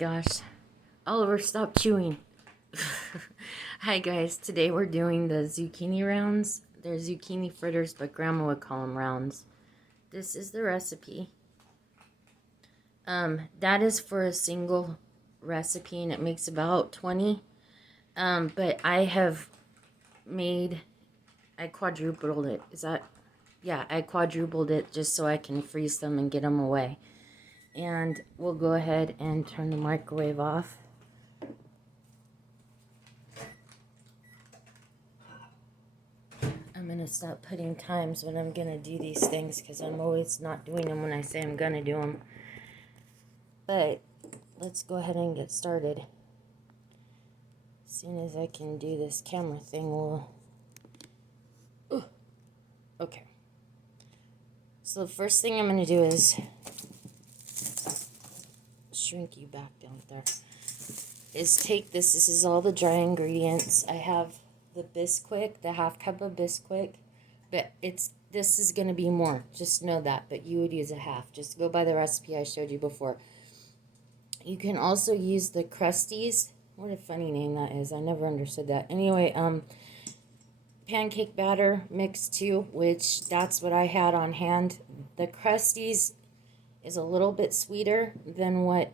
gosh. Oliver, stop chewing. Hi guys, today we're doing the zucchini rounds. They're zucchini fritters, but Grandma would call them rounds. This is the recipe. That is for a single recipe, and it makes about 20. But I quadrupled it. Yeah, I quadrupled it just so I can freeze them and get them away. And we'll go ahead and turn the microwave off. I'm going to stop putting times when I'm going to do these things because I'm always not doing them when I say I'm going to do them. But let's go ahead and get started. As soon as I can do this camera thing, we'll... Okay. So the first thing I'm going to do is shrink you back down there. Is take this. This is all the dry ingredients. I have the Bisquick, the half cup of Bisquick, but this is going to be more. Just know that, but you would use a half. Just go by the recipe I showed you before. You can also use the Crusties. What a funny name that is. I never understood that. Anyway, pancake batter mix too, which that's what I had on hand. The Crusties is a little bit sweeter than what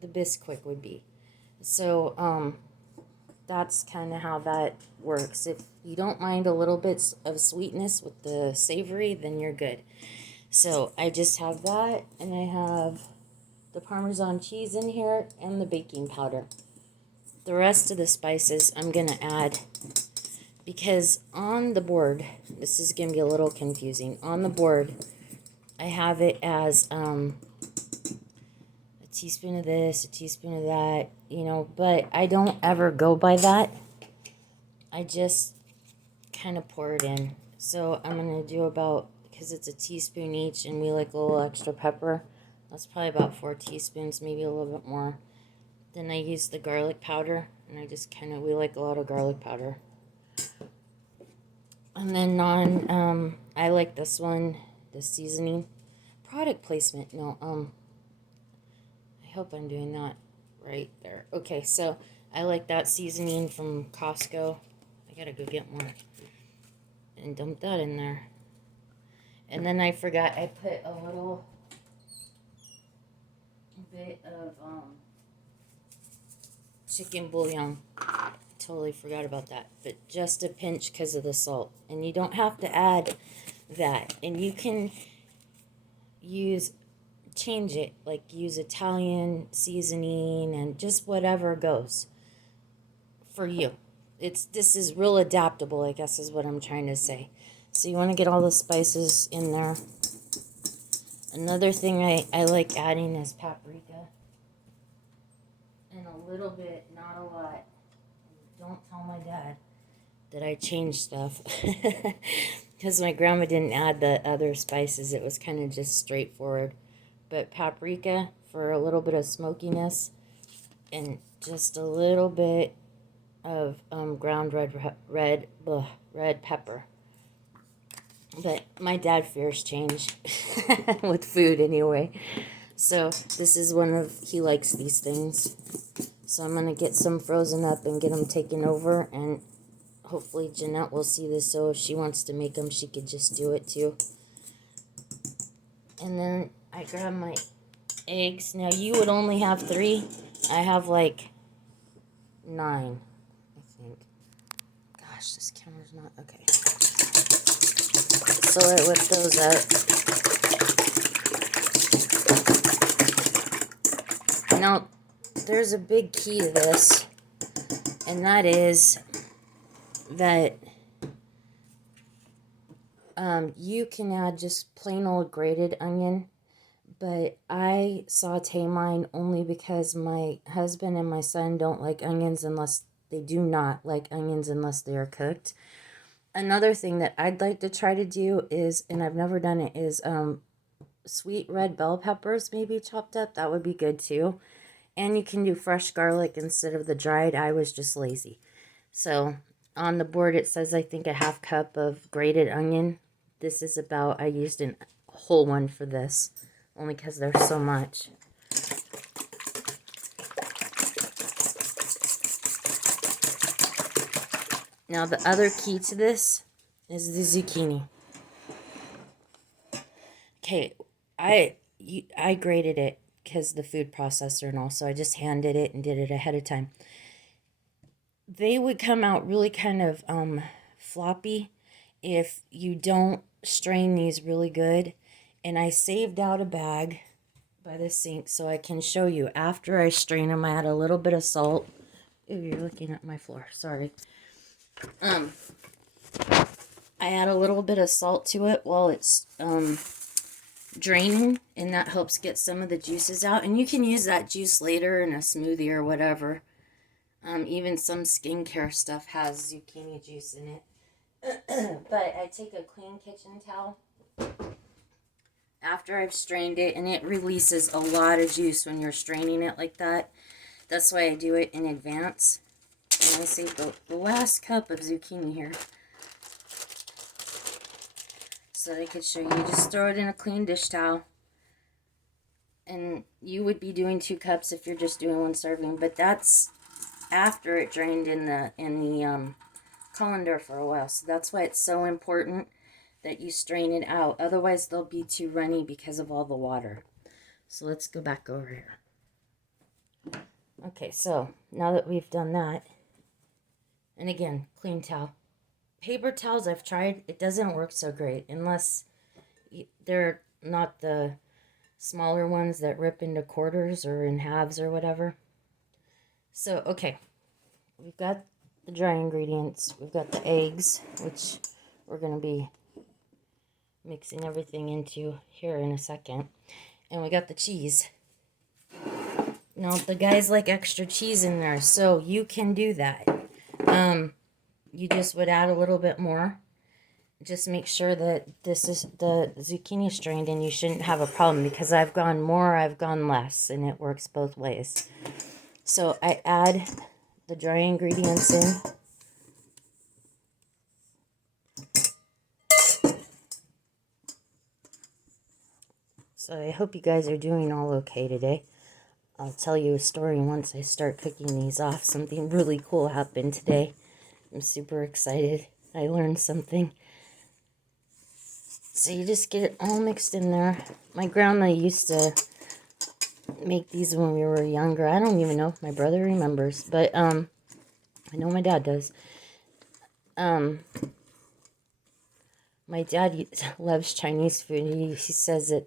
the Bisquick would be. So, that's kind of how that works. If you don't mind a little bit of sweetness with the savory, then you're good. So, I just have that, and I have the Parmesan cheese in here, and the baking powder. The rest of the spices I'm going to add, because on the board, this is going to be a little confusing. On the board, I have it as, a teaspoon of this, a teaspoon of that, you know, but I don't ever go by that. I just kind of pour it in. So I'm going to do about, because it's a teaspoon each and we like a little extra pepper, that's probably about 4 teaspoons, maybe a little bit more. Then I use the garlic powder, and I just we like a lot of garlic powder. And then I like this one, the seasoning. Product placement, no, I hope I'm doing that right there. Okay, so I like that seasoning from Costco. I gotta go get more and dump that in there. And then I forgot I put a little bit of chicken bouillon. Totally forgot about that, but just a pinch because of the salt. And you don't have to add that, and you can change it, like use Italian seasoning and just whatever goes for you. This is real adaptable, I guess is what I'm trying to say. So you want to get all the spices in there. Another thing I like adding is paprika. And a little bit, not a lot. Don't tell my dad that I changed stuff. Because my grandma didn't add the other spices. It was kind of just straightforward. But paprika for a little bit of smokiness, and just a little bit of ground red pepper. But my dad fears change with food anyway. So this is he likes these things. So I'm going to get some frozen up and get them taken over, and hopefully Jeanette will see this, so if she wants to make them, she could just do it too. And then I grab my eggs. Now, you would only have 3. I have like 9, I think. Gosh, this camera's not... Okay. So I whip those out. Now, there's a big key to this, and that is that you can add just plain old grated onion, but I saute mine only because my husband and my son don't like onions unless they are cooked. Another thing that I'd like to try to do is, and I've never done it, is sweet red bell peppers maybe chopped up. That would be good too. And you can do fresh garlic instead of the dried. I was just lazy. So on the board it says I think a half cup of grated onion. This is I used a whole one for this, only because there's so much. Now the other key to this is the zucchini. Okay, I grated it because the food processor and all, so I just handed it and did it ahead of time. They would come out really kind of floppy if you don't strain these really good. And I saved out a bag by the sink so I can show you. After I strain them, I add a little bit of salt. Ooh, you're looking at my floor. Sorry. I add a little bit of salt to it while it's draining, and that helps get some of the juices out. And you can use that juice later in a smoothie or whatever. Even some skincare stuff has zucchini juice in it. But I take a clean kitchen towel after I've strained it, and it releases a lot of juice when you're straining it like that. That's why I do it in advance. And I save the last cup of zucchini here, so I could show you. Just throw it in a clean dish towel. And you would be doing 2 cups if you're just doing 1 serving, but that's after it drained in the colander for a while. So that's why it's so important that you strain it out. Otherwise, they'll be too runny because of all the water. So let's go back over here. Okay, so now that we've done that, and again, clean towel. Paper towels I've tried, it doesn't work so great unless they're not the smaller ones that rip into quarters or in halves or whatever. So, okay, we've got the dry ingredients. We've got the eggs, which we're going to be mixing everything into here in a second. And we got the cheese. Now, the guys like extra cheese in there, so you can do that. You just would add a little bit more. Just make sure that this is the zucchini strained, and you shouldn't have a problem because I've gone more, I've gone less, and it works both ways. So I add the dry ingredients in. So I hope you guys are doing all okay today. I'll tell you a story once I start cooking these off. Something really cool happened today. I'm super excited. I learned something. So you just get it all mixed in there. My grandma used to make these when we were younger. I don't even know if my brother remembers, but I know my dad does. My dad loves Chinese food. He says that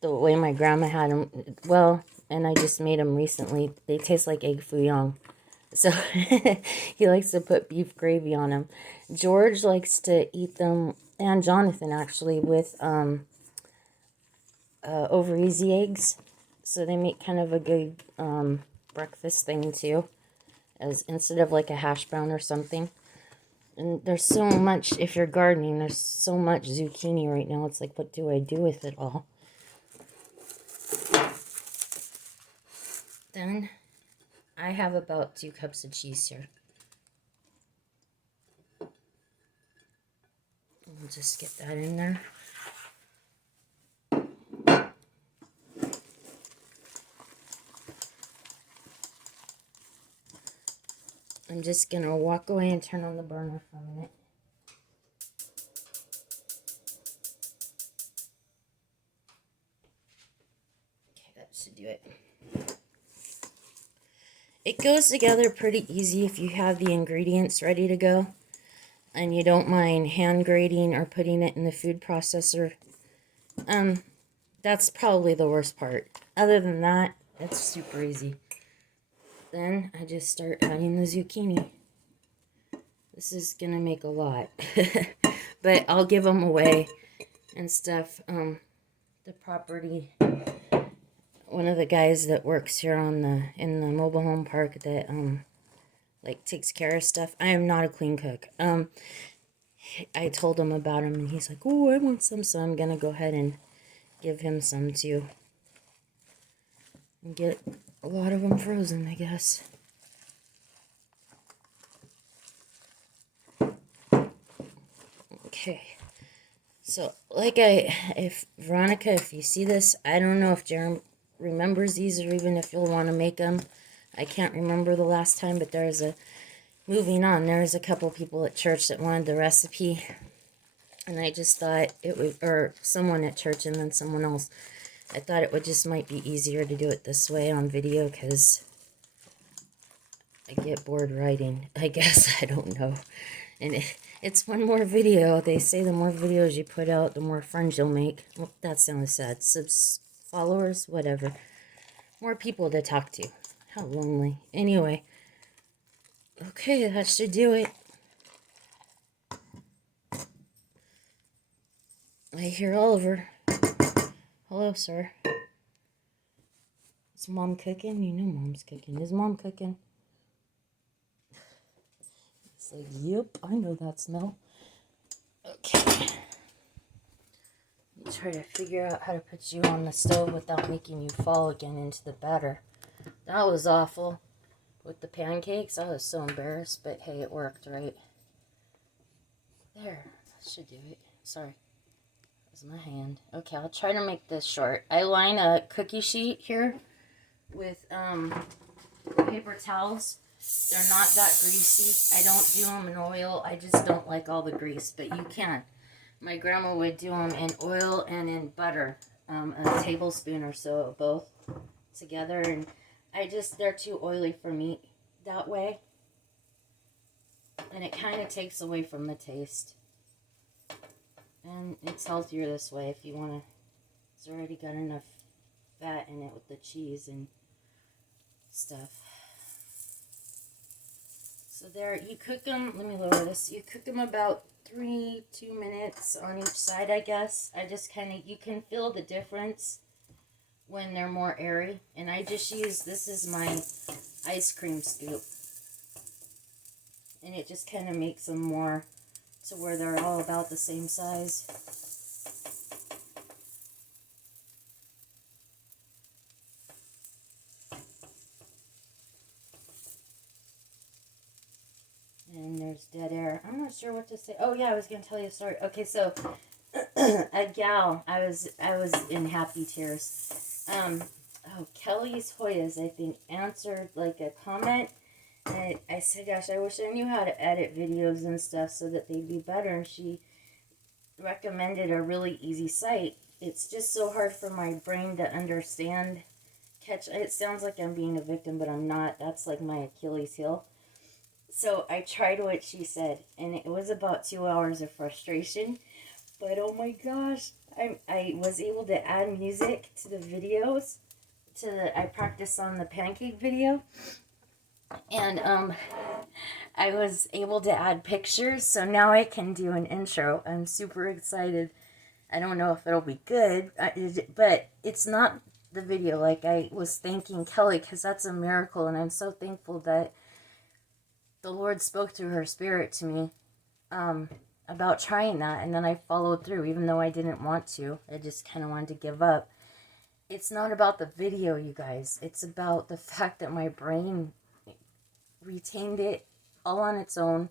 the way my grandma had them, well, and I just made them recently, they taste like egg foo young. So he likes to put beef gravy on them. George likes to eat them, and Jonathan actually, with over easy eggs. So they make kind of a good breakfast thing too, as instead of like a hash brown or something. And there's so much, if you're gardening, there's so much zucchini right now. It's like, what do I do with it all? Then I have about 2 cups of cheese here. We'll just get that in there. I'm just going to walk away and turn on the burner for a minute. Okay, that should do it. It goes together pretty easy if you have the ingredients ready to go and you don't mind hand grating or putting it in the food processor. That's probably the worst part. Other than that, it's super easy. Then I just start adding the zucchini. This is going to make a lot. But I'll give them away and stuff. The property, one of the guys that works here in the mobile home park that like takes care of stuff. I am not a clean cook. I told him about him and he's like, "Oh, I want some," so I'm gonna go ahead and give him some too. And get a lot of them frozen, I guess. Okay. So, if Veronica, if you see this, I don't know if Jerem remembers these or even if you'll want to make them. I can't remember the last time, but there's a moving on, there was a couple people at church that wanted the recipe, and I just thought it would, or someone at church and then someone else, I thought it would just might be easier to do it this way on video, because I get bored writing, I guess. I don't know. And it's one more video. They say the more videos you put out, the more friends you'll make. Well, that sounds sad. Followers, whatever. More people to talk to. How lonely. Anyway. Okay, that should do it. I hear Oliver. Hello, sir. Is Mom cooking? You know Mom's cooking. Is Mom cooking? It's like, yep, I know that smell. Okay. Let me try to figure out how to put you on the stove without making you fall again into the batter. That was awful. With the pancakes, I was so embarrassed, but hey, it worked, right? There, that should do it. Sorry, that was my hand. Okay, I'll try to make this short. I line a cookie sheet here with paper towels. They're not that greasy. I don't do them in oil. I just don't like all the grease, but you can. My grandma would do them in oil and in butter, a tablespoon or so of both together, and they're too oily for me that way. And it kind of takes away from the taste. And it's healthier this way if you want to. It's already got enough fat in it with the cheese and stuff. So there, you cook them, let me lower this. You cook them about 2 minutes on each side, I guess. I just kind of, you can feel the difference when they're more airy. And I just use, this is my ice cream scoop. And it just kind of makes them more to where they're all about the same size. And there's dead air. I'm not sure what to say. Oh yeah, I was going to tell you a story. Okay, so a gal, I was in happy tears. Kelly's Hoyas, I think, answered like a comment, and I said, gosh, I wish I knew how to edit videos and stuff so that they'd be better, and she recommended a really easy site. It's just so hard for my brain to understand. It sounds like I'm being a victim, but I'm not. That's like my Achilles heel. So I tried what she said, and it was about 2 hours of frustration. But oh my gosh, I was able to add music to the videos. I practiced on the pancake video, and I was able to add pictures. So now I can do an intro. I'm super excited. I don't know if it'll be good, but it's not the video. Like, I was thanking Kelly because that's a miracle, and I'm so thankful that the Lord spoke through her spirit to me about trying that, and then I followed through, even though I didn't want to. I just kind of wanted to give up. It's not about the video, you guys. It's about the fact that my brain retained it all on its own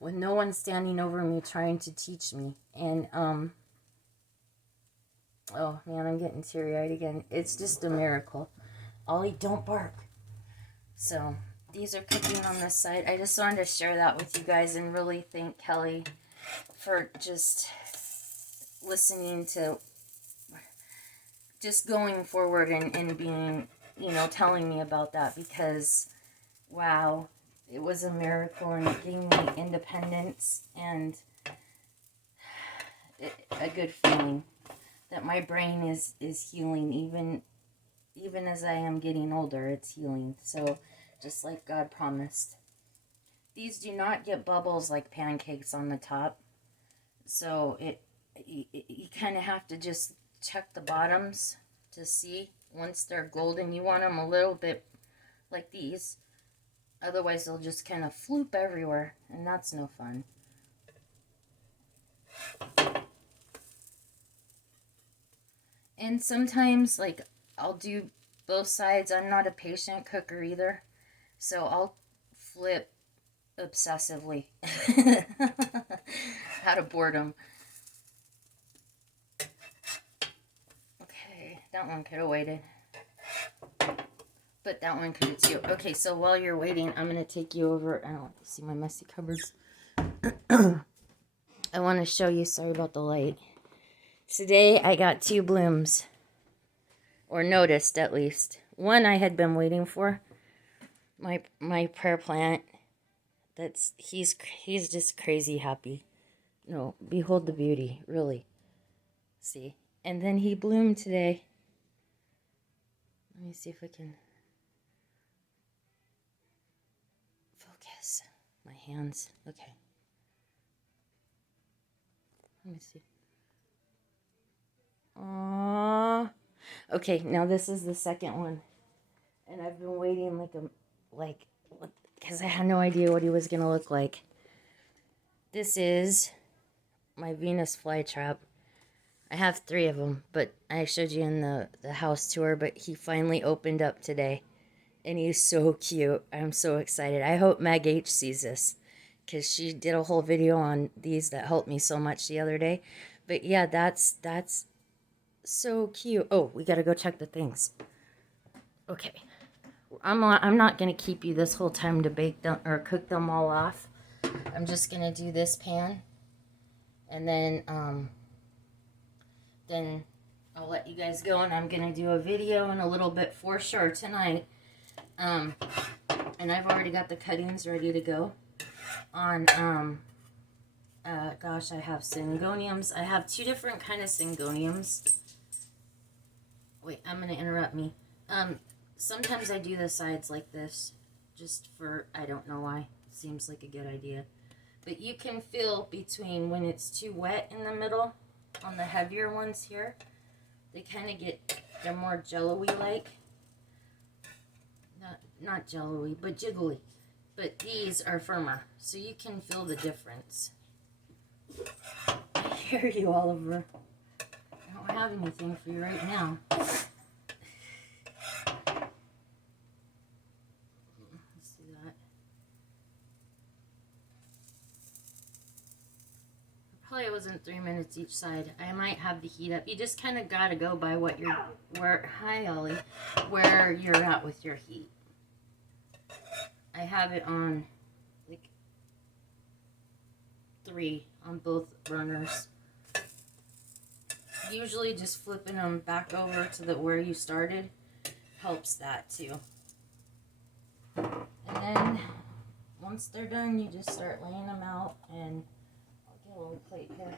with no one standing over me trying to teach me. And, oh man, I'm getting teary-eyed again. It's just a miracle. Ollie, don't bark. So, these are cooking on this side. I just wanted to share that with you guys and really thank Kelly for just listening to, just going forward and being, telling me about that, because, wow, it was a miracle, and it gave me independence and a good feeling that my brain is healing, even as I am getting older, it's healing. So, just like God promised. These do not get bubbles like pancakes on the top. So you kind of have to just check the bottoms to see once they're golden. You want them a little bit like these. Otherwise they'll just kind of floop everywhere, and that's no fun. And sometimes, like, I'll do both sides. I'm not a patient cooker either. So I'll flip obsessively out of boredom. Okay, that one could have waited. put that one kind of too. Okay, so while you're waiting, I'm going to take you over. I don't want to see my messy cupboards. I want to show you, sorry about the light. Today I got 2 blooms, or noticed at least. One I had been waiting for, my prayer plant. He's just crazy happy. No, behold the beauty, really. See, and then he bloomed today. Let me see if I can focus my hands. Okay. Let me see. Aww. Okay, now this is the second one. And I've been waiting because I had no idea what he was going to look like. This is my Venus flytrap. I have 3 of them, but I showed you in the house tour, but he finally opened up today. And he's so cute. I'm so excited. I hope Meg H sees this, because she did a whole video on these that helped me so much the other day. But yeah, that's so cute. Oh, we gotta go check the things. Okay, I'm not gonna keep you this whole time to bake them or cook them all off. I'm just gonna do this pan, and then I'll let you guys go, and I'm gonna do a video in a little bit for sure tonight. And I've already got the cuttings ready to go on gosh, I have syngoniums. I have 2 different kind of syngoniums. Wait, I'm going to interrupt me. Sometimes I do the sides like this, just for, I don't know why. Seems like a good idea. But you can feel between when it's too wet in the middle, on the heavier ones here, they kind of they're more jello-y like. Not jello-y, but jiggly. But these are firmer, so you can feel the difference. I hear you, Oliver. I don't have anything for you right now. Let's do that. Probably wasn't 3 minutes each side. I might have the heat up. You just kind of gotta go by what hi Ollie, where you're at with your heat. I have it on like 3 on both burners. Usually just flipping them back over to where you started helps that too. And then once they're done, you just start laying them out, and I'll get a little plate here.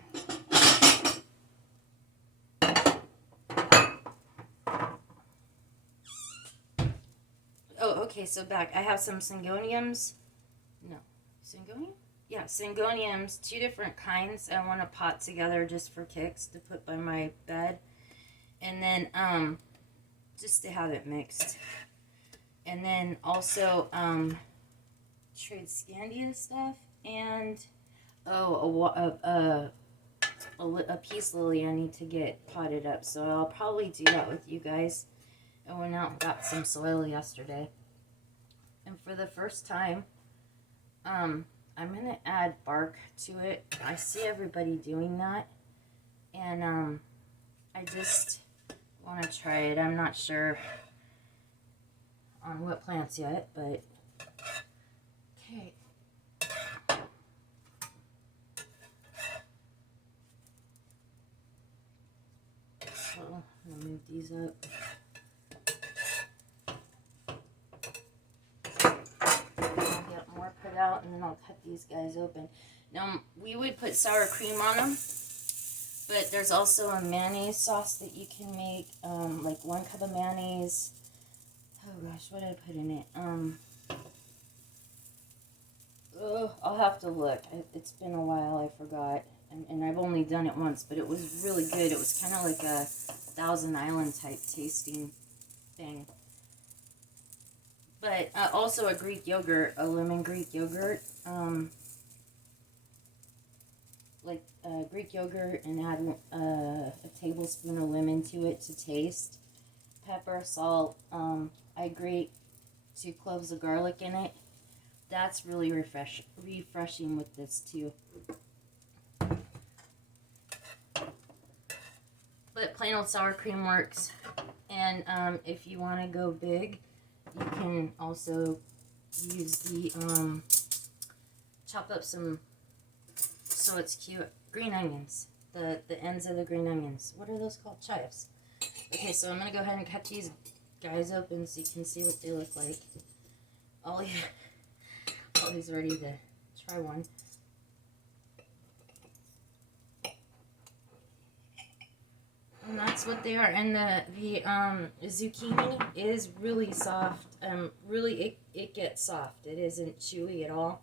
Oh, okay, so back. I have some syngoniums. No. Syngonium? Yeah, syngoniums, 2 different kinds. I want to pot together just for kicks to put by my bed. And then, just to have it mixed. And then also, trade scandia stuff. And, a peace lily I need to get potted up. So I'll probably do that with you guys. I went out and got some soil yesterday. And for the first time, I'm going to add bark to it. I see everybody doing that. And I just want to try it. I'm not sure on what plants yet, but okay. So I'm going to move these up. Put out, and then I'll cut these guys open. Now, we would put sour cream on them, but there's also a mayonnaise sauce that you can make, like 1 cup of mayonnaise. Oh gosh, what did I put in it? I'll have to look. It's been a while, I forgot, and I've only done it once, but it was really good. It was kind of like a Thousand Island type tasting thing. But also a Greek yogurt, a lemon Greek yogurt. Like Greek yogurt, and add a tablespoon of lemon to it to taste. Pepper, salt. I grate 2 cloves of garlic in it. That's really refreshing with this too. But plain old sour cream works. And if you want to go big, you can also use the, chop up some, so it's cute, green onions. The ends of the green onions. What are those called? Chives. Okay, so I'm going to go ahead and cut these guys open so you can see what they look like. Ollie's ready to try one. And that's what they are. And the zucchini is really soft. Really, it gets soft. It isn't chewy at all.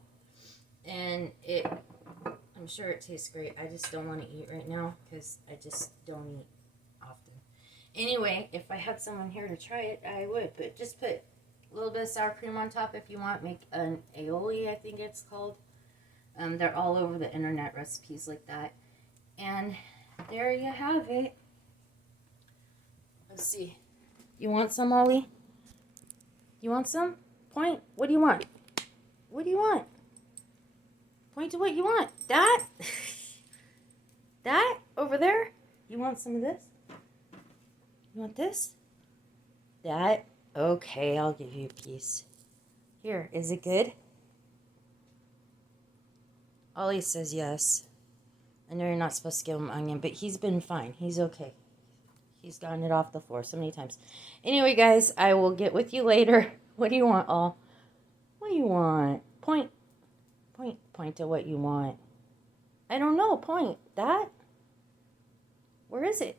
And I'm sure it tastes great. I just don't want to eat right now because I just don't eat often. Anyway, if I had someone here to try it, I would. But just put a little bit of sour cream on top if you want. Make an aioli, I think it's called. They're all over the internet, recipes like that. And there you have it. Let's see. You want some, Ollie? You want some? Point. What do you want? What do you want? Point to what you want. That? That? Over there? You want some of this? You want this? That? Okay, I'll give you a piece. Here, is it good? Ollie says yes. I know you're not supposed to give him onion, but he's been fine. He's okay. He's gotten it off the floor so many times. Anyway, guys, I will get with you later. What do you want, all? What do you want? Point. Point to what you want. I don't know. Point. That? Where is it?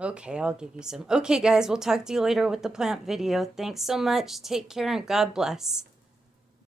Okay, I'll give you some. Okay, guys, we'll talk to you later with the plant video. Thanks so much. Take care and God bless.